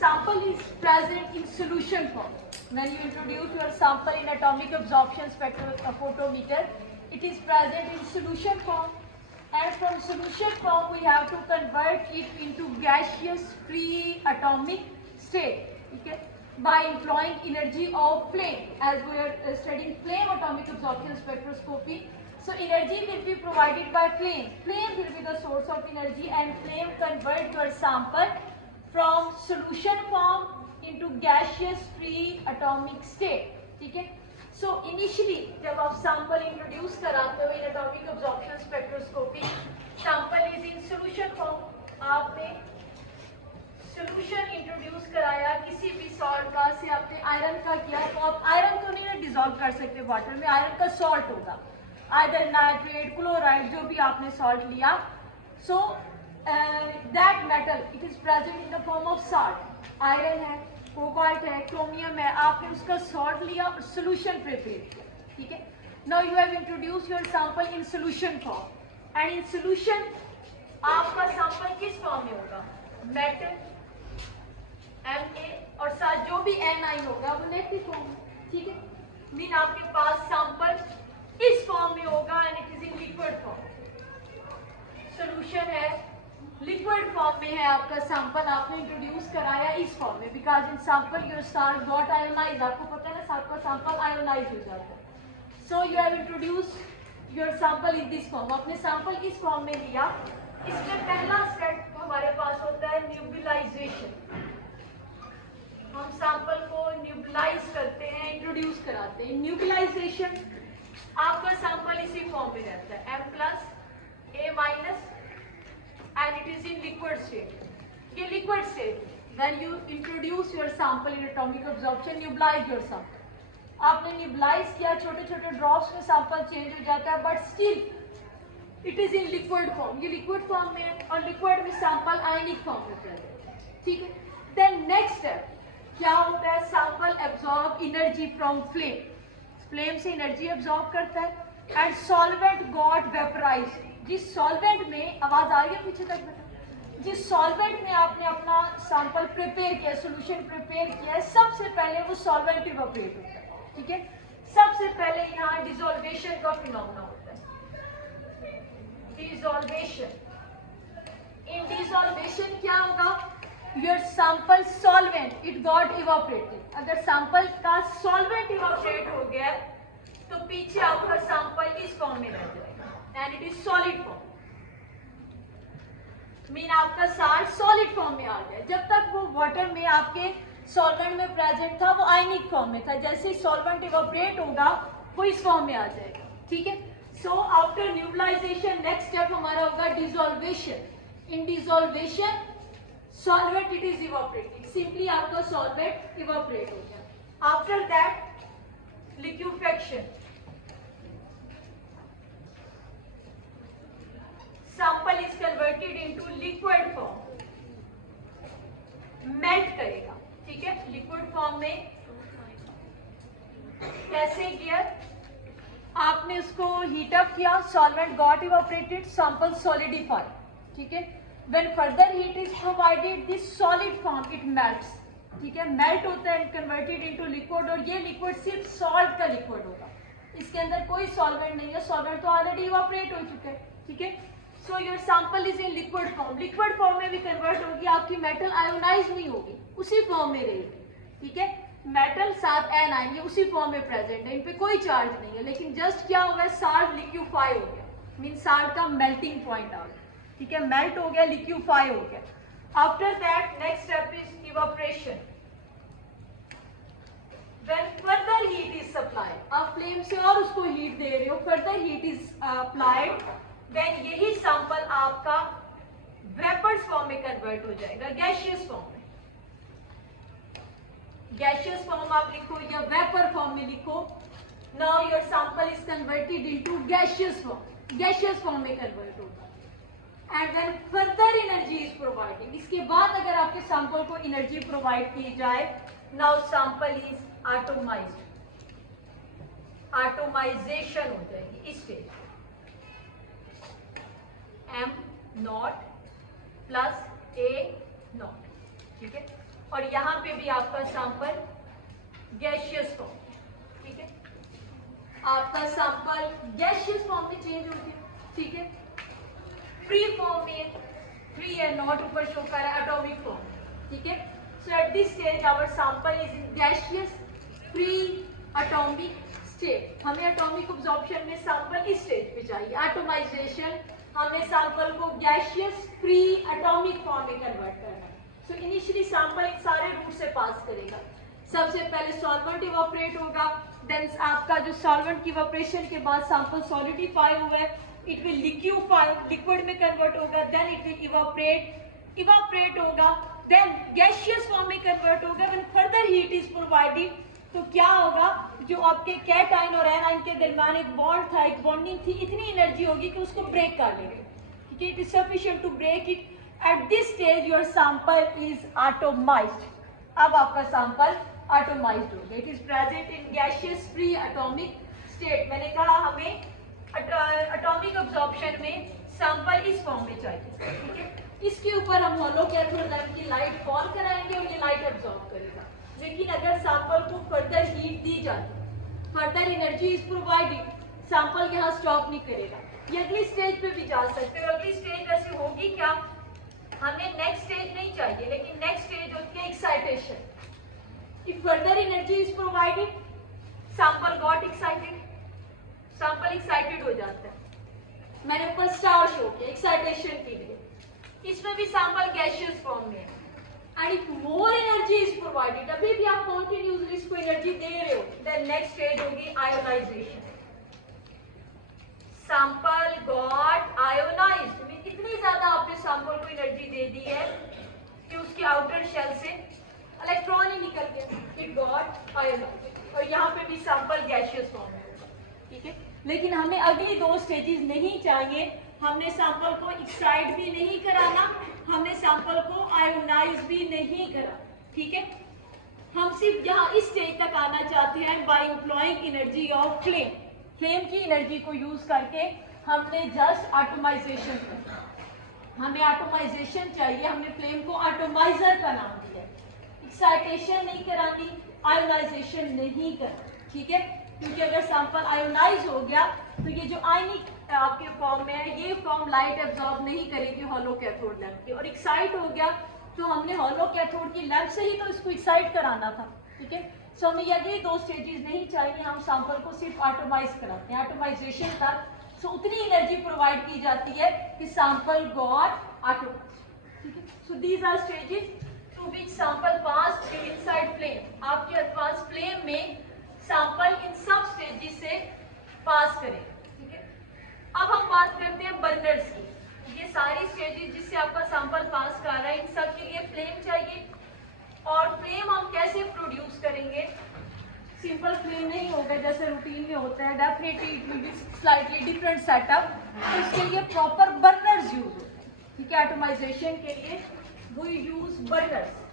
sample is present in solution form. When you introduce your sample in atomic absorption spectrophotometer, it is present in solution form, and from solution form we have to convert it into gaseous free atomic state, okay, by employing energy of flame. As we are studying flame atomic absorption spectroscopy, so energy will be provided by flame. Flame will be the source of energy, and flame convert your sample from solution form into gaseous free atomic state, ठीक है. So initially जब आप sample introduce कराते हो in atomic absorption spectroscopy, sample is in solution form. आपने solution introduce कराया किसी भी salt का, से आपने iron का किया, तो आप iron तो नहीं dissolve कर सकते water में, iron का salt होगा, either nitrate, chloride, जो भी आपने salt लिया. So that metal it is present in the form of salt. Iron है, कोबाल्ट है, क्रोमियम है, आपने उसका सॉल्ट लिया और सोल्यूशन प्रिपेयर किया, ठीक है. Now you have introduce your sample in solution form, and in solution आपका सैंपल किस फॉर्म में होगा? मेटल Na और साथ जो भी Ni होगा वो नेगेटिव फॉर्म में, ठीक है. मीन आपके पास सैंपल इस फॉर्म में होगा and it is in liquid form. Solution है, लिक्विड फॉर्म में है आपका सैंपल, आपने इंट्रोड्यूस कराया इस फॉर्म में, because in sample your salt got ionise. आपको पता है ना आपका सैंपल आयोनाइज हो जाता है. So you have introduce your sample in this form. आपने सैंपल इस फॉर्म में लिया. इसमें पहला स्टेप हमारे पास होता है न्यूबिलाइजेशन. हम सैंपल को न्यूबिलाइज करते हैं, इंट्रोड्यूस कराते हैं. न्यूबिलाइजेशन आपका सैंपल इसी फॉर्म में रहता है, M+A- and it is in liquid state. ये liquid state. When you introduce your sample in atomic absorption, nebulize your sample. आपने nebulize किया, छोटे छोटे drops में sample change हो जाता है, but still it is in liquid form. ये liquid form में है और liquid में sample ionic form में रहता है, ठीक है. Then next step क्या होता है? sample absorb energy from flame. Flame से energy absorb करता है and solvent got vaporized. जिस सॉल्वेंट में, आवाज आ रही है पीछे तक बेटा, जिस सॉल्वेंट में आपने अपना सैंपल प्रिपेयर किया, सॉल्यूशन प्रिपेयर किया है, सबसे पहले वो सॉल्वेंट इवेपोरेट होता है, ठीक है. सबसे पहले यहाँ डिसॉल्वेशन का फिनोमेना होता है, डिसॉल्वेशन. इन डिसॉल्वेशन क्या होगा? Your sample solvent it got evaporated. अगर सैंपल का सॉल्वेंट इवेपोरेट हो गया तो पीछे आपका सैंपल इस फॉर्म में रह जाएगा and it is solid form. Mean आपका साल्ट सॉलिड फॉर्म में आ गया. जब तक वो वाटर में आपके सॉल्वेंट में प्रेजेंट था वो आयनिक फॉर्म में था. जैसे ही सॉल्वेंट इवेपोरेट होगा वो इस फॉर्म में आ जाएगा, ठीक है. So after neutralization next step हमारा होगा desolvation. In desolvation solvent it is evaporated. Simply आपका सॉल्वेंट इवेपोरेट हो गया. After that liquefaction. Sample is converted into liquid form. Melt करेगा, ठीक है. लिक्विड फॉर्म में कैसे किया? आपने उसको हीट अप किया, solvent got evaporated, sample solidified, ठीक है. When further heat is provided this solid form it melts, ठीक है. मेल्ट होता है, कन्वर्टेड इनटू लिक्विड, और ये लिक्विड सिर्फ सॉल्ट का लिक्विड होगा. इसके अंदर कोई सॉल्वेंट नहीं है, सॉल्वेंट तो ऑलरेडी इवेपोरेट हो चुका है, ठीक है. So your sample is in liquid form. Liquid form में भी कन्वर्ट होगी, आपकी मेटल आयोनाइज नहीं होगी, उसी फॉर्म में रहेगी, ठीक है. मेटल साथ एनाइन ये उसी फॉर्म में प्रेजेंट है, इन पे कोई चार्ज नहीं है, लेकिन जस्ट क्या हो गया? साल्ट लिक्विफाई हो गया, मीन साल्ट का मेल्टिंग पॉइंट आ गया, ठीक है. मेल्ट हो गया, लिक्विफाई हो गया. After that next step is evaporation. When further heat is supplied, आप फ्लेम से और उसको हीट दे रहे हो, further heat is applied, then यही सैंपल आपका वेपर्स फॉर्म में कन्वर्ट हो जाएगा, गैशियस फॉर्म में. गैशियस फॉर्म आप लिखो या वेपर फॉर्म में लिखो. Now your sample is converted into gaseous form. Gaseous form में कन्वर्ट होगा. And when further energy is providing, इसके बाद अगर आपके सैंपल को एनर्जी प्रोवाइड की जाए, नाउ सैंपल इज एटोमाइज्ड. एटोमाइजेशन हो जाएगी इस स्टेज. M0 + A0, ठीक है. और यहाँ पे भी आपका सैंपल गैशियस फॉर्म, ठीक है, आपका सैंपल गैशियस फॉर्म में चेंज हो गया, ठीक है। फ्री फॉर्म में, फ्री है, नॉट ऊपर शो कर रहा है, एटॉमिक फॉर्म, ठीक है। So at this stage our sample is in gaseous free atomic state. हमें एटॉमिक अब्जॉर्प्शन में सैंपल इस स्टेज पे चाहिए, एटोमाइजेशन, हमें सैंपल को गैशियस फ्री एटॉमिक फॉर्म में कन्वर्ट करना है। सो इनिशियली सैंपल इन सारे रूट से पास करेगा। सबसे पहले सॉल्वेंट इवापोरेट होगा, देन आपका जो सॉल्वेंट की इवापोरेशन के बाद सैंपल सॉलिडिफाई हुआ है, इट विल लिक्विफाई, लिक्विड में कन्वर्ट होगा, देन इट विल इवापोरेट होगा, देन गैशियस फॉर्म में कन्वर्ट होगा। When further heat is provided तो क्या होगा, जो आपके कैटाइन और एनाइन के दरमियान एक बॉन्ड था, एक बॉन्डिंग थी, इतनी एनर्जी होगी कि उसको ब्रेक कर लेंगे, ठीक है। It is sufficient to break it. At this stage your sample is atomized. अब आपका सैंपल एटोमाइज्ड हो गया, it is present in gaseous free atomic state. मैंने कहा हमें एटॉमिक अब्जॉर्प्शन में सैंपल इस फॉर्म में चाहिए, ठीक है। इसके ऊपर हम होलो कैथोड लैंप की लाइट फॉल कराएंगे और ये लाइट अब्जॉर्ब करेगा। लेकिन अगर सैंपल को फर्दर हीट दी जाती, further energy is provided, sample यहाँ स्टॉप नहीं करेगा, ये अगली स्टेज पे भी जा सकते हो। अगली स्टेज ऐसी होगी क्या, हमें नेक्स्ट स्टेज नहीं चाहिए, लेकिन नेक्स्ट स्टेज होती है excitation. If further energy is provided, sample got excited, sample excited हो जाता है। मैंने ऊपर स्टार शो किया एक्साइटेशन के लिए, इसमें भी सैंपल गैशियस फॉर्म में है। And if more energy is provided, अभी भी आप कंटिन्यूअसली इसको एनर्जी दे रहे हो, देन नेक्स्ट स्टेज होगी आयोनाइजेशन। सैंपल गॉट आयोनाइज्ड, इतनी ज्यादा आपने सैंपल को एनर्जी दे दी है कि उसके आउटर शेल से इलेक्ट्रॉन ही निकल गया, इट गॉट आयोनाइज्ड। और यहाँ पे भी सैंपल गैशियस फॉर्म में होगा, ठीक है। लेकिन हमें अगली दो स्टेजेस नहीं चाहिए, हमने सैंपल को एक्साइट भी नहीं कराना, हमने सैंपल को आयोनाइज भी नहीं करा, ठीक है। हम सिर्फ यहाँ इस स्टेज तक आना चाहते हैं by employing energy of flame. Flame की एनर्जी को यूज करके हमने जस्ट एटोमाइजेशन करना, हमें एटोमाइजेशन चाहिए, हमने फ्लेम को एटोमाइजर का नाम दिया। एक्साइटेशन नहीं करानी, आयोनाइजेशन नहीं करना, ठीक है। क्योंकि अगर सैंपल आयोनाइज हो गया तो ये जो आयनिक आपके फॉर्म में है, ये फॉर्म लाइट एब्जॉर्ब नहीं करेगी हॉलो कैथोड लैंप की, और एक्साइट हो गया तो हमने हॉलो कैथोड की लैंप से ही तो इसको एक्साइट कराना था, ठीक है। सो हमें ये दो स्टेजेस नहीं चाहिए, हम सैंपल को सिर्फ एटोमाइज कराते हैं, एटोमाइजेशन तक। सो उतनी एनर्जी प्रोवाइड की जाती है कि सैंपल गॉट एटोमाइज्ड, ठीक है। So these are stages through which sample pass inside flame. आपके पास फ्लेम में सैंपल इन सब स्टेजेस से पास करेगा, ठीक है। अब हम बात करते हैं बर्नर्स की। ये सारी स्टेजेस जिससे आपका सैंपल पास कर रहा है, इन सब के लिए फ्लेम चाहिए। और फ्लेम हम कैसे प्रोड्यूस करेंगे, सिंपल फ्लेम नहीं होगा जैसे रूटीन में होता है, definitely it will be slightly different setup. तो इसके लिए प्रॉपर बर्नर्स यूज होते हैं, ठीक है। एटोमाइजेशन के लिए वी यूज बर्नर्स।